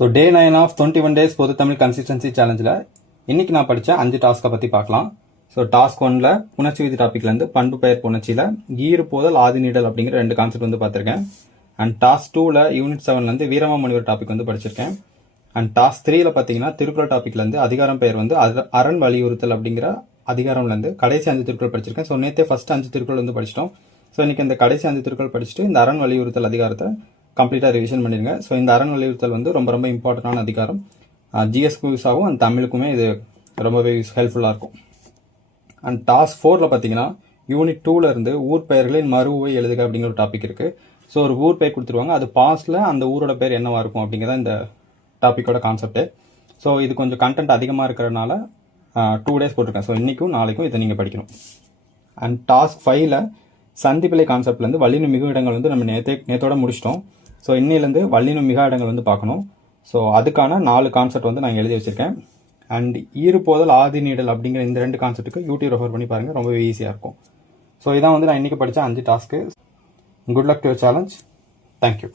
So day 9 of 21 days பொது Tamil consistency சேலஞ்சில் இன்னைக்கு நான் படித்த 5 டாஸ்க்கை பற்றி பார்க்கலாம். ஸோ டாஸ்க் 1ல் புணர்ச்சி விதி டாப்பிக்லேருந்து பண்பு பெயர் புணர்ச்சியில் ஈறு போதல் ஆதி நீடல் அப்படிங்கிற 2 கான்செப்ட் வந்து பார்த்துருக்கேன். அண்ட் டாஸ்க் 2ல் யூனிட் 7லேருந்து வீரமாமுனிவர் டாபிக் வந்து படிச்சிருக்கேன். அண்ட் டாஸ்க் 3ல் பார்த்தீங்கன்னா திருக்குறள் டாப்பிக்லேருந்து அதிகாரம் பெயர் வந்து அரண் வலியுறுத்தல் அப்படிங்கிற அதிகாரம்லேருந்து கடைசி 5 திருக்குறள் படிச்சிருக்கேன். ஸோ நேற்றே ஃபர்ஸ்ட் 5 திருக்குறள் வந்து படிச்சிட்டோம். ஸோ இன்னைக்கு இந்த கடைசி 5 திருக்குறள் படிச்சுட்டு இந்த அரண் வலியுறுத்தல் அதிகாரத்தை கம்ப்ளீட்டாக ரிவிஷன் பண்ணிடுங்க. ஸோ இந்த அரண் வலியுறுத்தல் வந்து ரொம்ப ரொம்ப இம்பார்ட்டண்டான அதிகாரம். ஜிஎஸ்க்கு யூஸ் ஆகும், அந்த தமிழுக்குமே இது ரொம்பவே ஹெல்ப்ஃபுல்லாக இருக்கும். அண்ட் டாஸ்க் 4ல் பார்த்தீங்கன்னா யூனிட் 2ல இருந்து ஊர் பெயர்களின் மறுவை எழுதுக அப்படிங்கிற ஒரு டாபிக் இருக்குது. ஸோ ஒரு ஊர் பெயர் கொடுத்துருவாங்க, அது பாஸ்டில் அந்த ஊரோட பேர் என்னவா இருக்கும் அப்படிங்கிறத இந்த டாப்பிக்கோட கான்செப்ட்டு. ஸோ இது கொஞ்சம் கண்டென்ட் அதிகமாக இருக்கிறதுனால 2 days போட்டிருக்கேன். ஸோ இன்றைக்கும் நாளைக்கும் இதை நீங்கள் படிக்கணும். அண்ட் டாஸ்க் 5ல் சந்திப்பிலை கான்செப்ட்லேருந்து வல்லினம் மிகு இடங்கள் வந்து நம்ம நேற்றோட முடிச்சிட்டோம். ஸோ இன்னிலேருந்து வல்லினம் மிகா இடங்கள் வந்து பார்க்கணும். ஸோ அதுக்கான 4 கான்செப்ட் வந்து நான் எழுதி வச்சுருக்கேன். அண்ட் ஈறு போதல் ஆதி நீடல் அப்படிங்கிற இந்த 2 கான்செப்ட்டுக்கு யூடியூப் ரெஃபர் பண்ணி பாருங்கள், ரொம்பவே ஈஸியாக இருக்கும். ஸோ இதான் வந்து நான் இன்றைக்கி படித்த 5 task. Good luck to your challenge. Thank you.